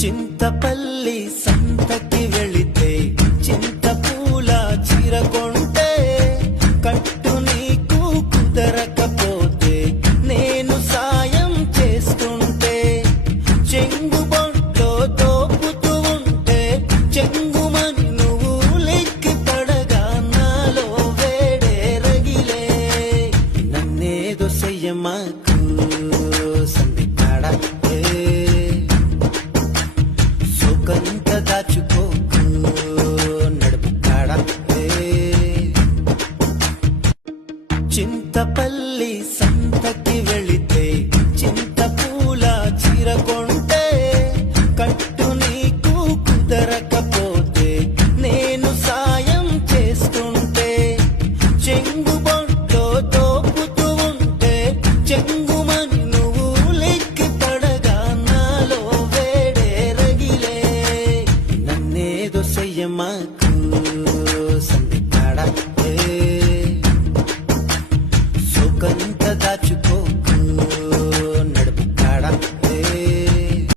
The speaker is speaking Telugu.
చింతపల్లి సంతకి వెళితే చింత పూల చీర కొంటే కట్టు నీకు కుదరకపోతే నేను సాయం చేస్తుంటే చెంగు బొట్లో తోపుతూ ఉంటే చెంగుమని నువ్వు లెక్కి పడగా నాలో వేడే రగిలే నన్నేదో చెయ్యమాకు సందికాడ సోకంత దాచుకోకు నడుపు కాడ చింతపల్లి సంతకి వెళితే చింత పూల చీర కొంటే కట్టు నీకు కుదరకపోతే నేను సాయం చేస్తుంటే చెంగు బొట్లో తోపుతూ ఉంటే చెంగుమని నువ్వు లెక్కి పడగా నాలో వేడే రగిలే నన్నేదో చెయ్యమాకు సంధి